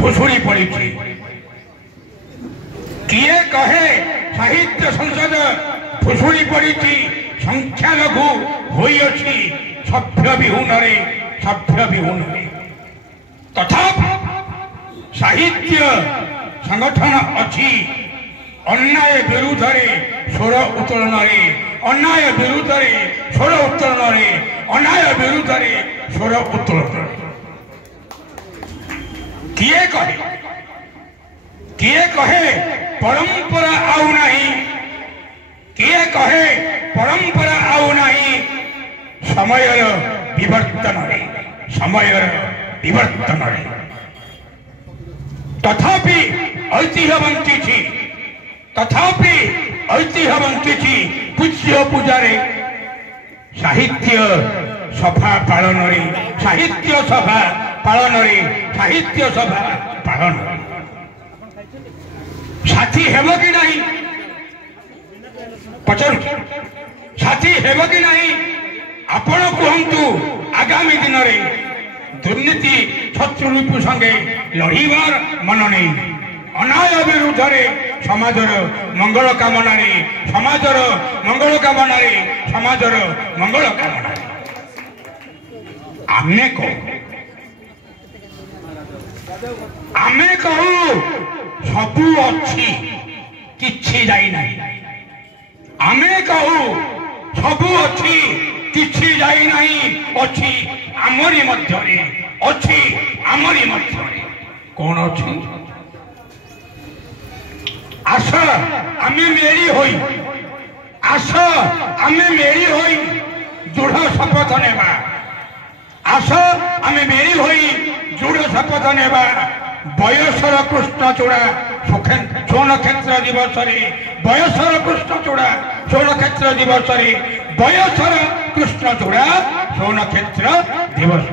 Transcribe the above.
फुसुड़ी पड़ी किए कहे साहित्य संसद फुसुड़ी पड़ी संख्यालघु होई अछि सभ्य विहुन तथापि साहित्य संगठन अच्छी अन्याय विरुद्ध स्वर उत्तोलन अन्याय विरुद्ध स्वर उत्तोलन अन्याय विरुद्ध स्वर उत्तोलन किए कहे परंपरा आउ नहीं किए कहे परंपरा आउ नहीं समय विवर्तन तथापि ऐतिह्य बंची पूज्य पूजारे साहित्य सभा पालन साहित्य सभा पालन साथी हेब कि नहीं पचार साथी हेब कि नहीं आपण कहतु आगामी दिन में दुर्नीति शत्रुरूप संगे लड़ीबार मन नहीं अन्याय विरुद्ध समाजर मंगल कामना समाजर मंगल कामना आमे कहू सबू अच्छी किछि जाई नहीं आमे कहू सबू अच्छी किछि जाई नहीं अच्छी आमरी मध्यरे अच्छी आमरी मध्यरे कौन अच्छी आस आमे मेरी होई आस आमे मेरी होई दृढ़ शपथ नेबा आस आमे मेरी होई दृढ़ शपथ नेबा बयसर कृष्णचूड़ा सोनक्षेत्र दिवस बयसर कृष्णचूड़ा सोनक्षेत्र दिवस बयसर कृष्णचूड़ा सोनक्षेत्र दिवस।